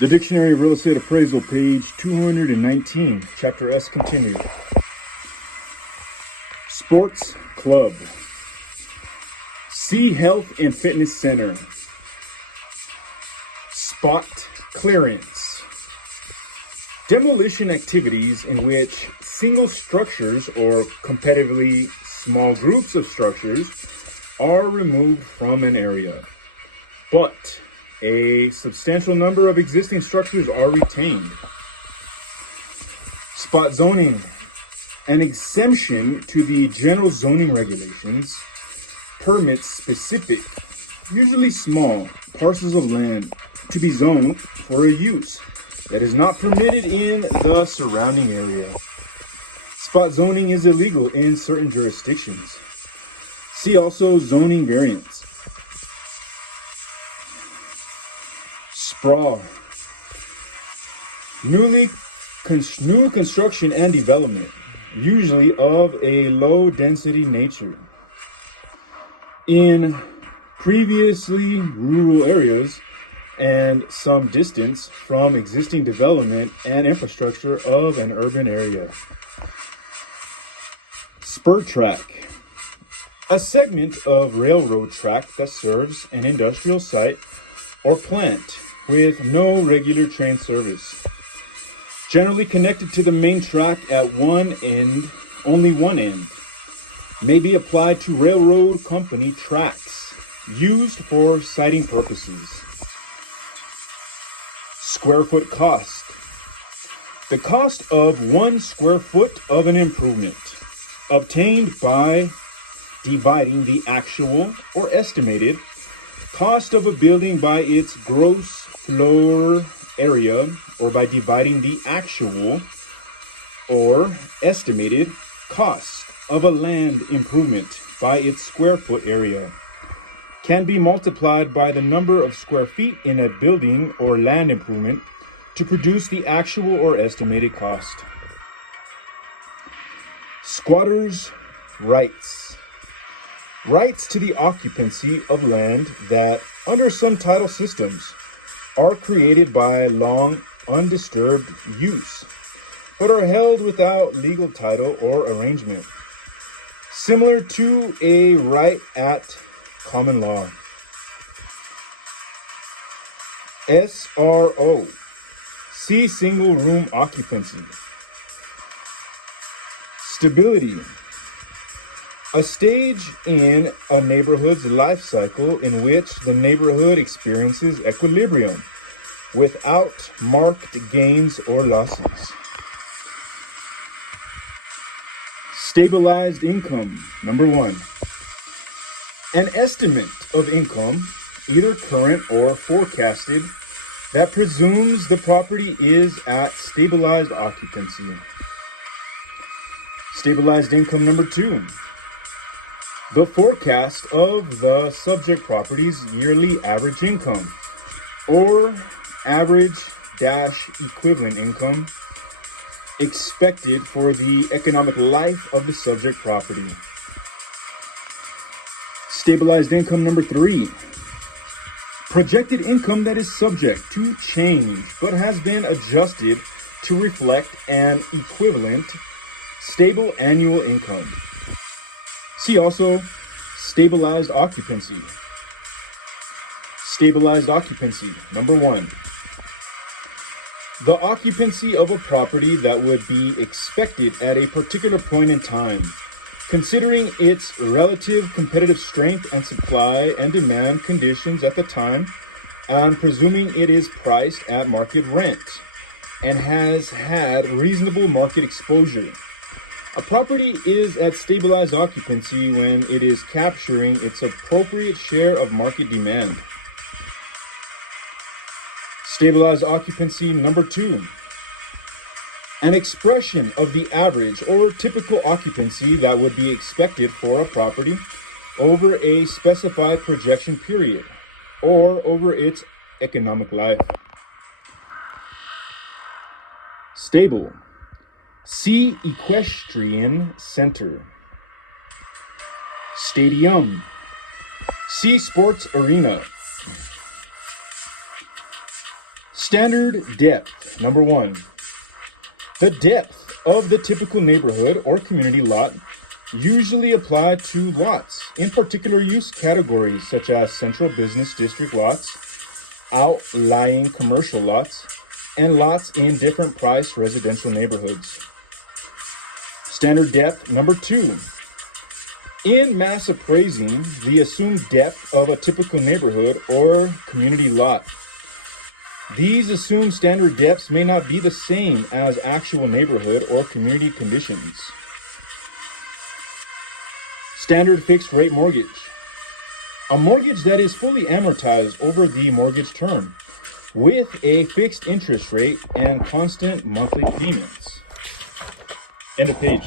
The Dictionary of Real Estate Appraisal, page 219, Chapter S continued. Sports Club. C Health and Fitness Center. Spot clearance. Demolition activities in which single structures or competitively small groups of structures are removed from an area, but a substantial number of existing structures are retained. Spot zoning. An exemption to the general zoning regulations permits specific, usually small, parcels of land to be zoned for a use that is not permitted in the surrounding area. Spot zoning is illegal in certain jurisdictions. See also zoning variants. Sprawl. New construction and development, usually of a low density nature, in previously rural areas and some distance from existing development and infrastructure of an urban area. Spur track. A segment of railroad track that serves an industrial site or plant with no regular train service. Generally connected to the main track at one end, only one end. May be applied to railroad company tracks used for siting purposes. Square foot cost. The cost of 1 square foot of an improvement, obtained by dividing the actual or estimated cost of a building by its gross floor area, or by dividing the actual or estimated cost of a land improvement by its square foot area, can be multiplied by the number of square feet in a building or land improvement to produce the actual or estimated cost. Squatters' rights. Rights to the occupancy of land that, under some title systems, are created by long undisturbed use, but are held without legal title or arrangement, similar to a right at common law. SRO. See single room occupancy. Stability. A stage in a neighborhood's life cycle in which the neighborhood experiences equilibrium without marked gains or losses. Stabilized income. Number 1. An estimate of income, either current or forecasted, that presumes the property is at stabilized occupancy. Stabilized income. Number 2. The forecast of the subject property's yearly average income, or average-equivalent income, expected for the economic life of the subject property. Stabilized income. Number 3. Projected income that is subject to change but has been adjusted to reflect an equivalent, stable annual income. See also stabilized occupancy. Stabilized occupancy. Number 1. The occupancy of a property that would be expected at a particular point in time, considering its relative competitive strength and supply and demand conditions at the time, and presuming it is priced at market rent and has had reasonable market exposure. A property is at stabilized occupancy when it is capturing its appropriate share of market demand. Stabilized occupancy. Number 2. An expression of the average or typical occupancy that would be expected for a property over a specified projection period or over its economic life. Stable. See equestrian center. Stadium. See sports arena. Standard depth. Number 1. The depth of the typical neighborhood or community lot usually apply to lots in particular use categories such as central business district lots, outlying commercial lots, and lots in different price residential neighborhoods. Standard depth. Number 2. In mass appraising the assumed depth of a typical neighborhood or community lot, these assumed standard depths may not be the same as actual neighborhood or community conditions. Standard fixed rate mortgage. A mortgage that is fully amortized over the mortgage term with a fixed interest rate and constant monthly payments. End of page.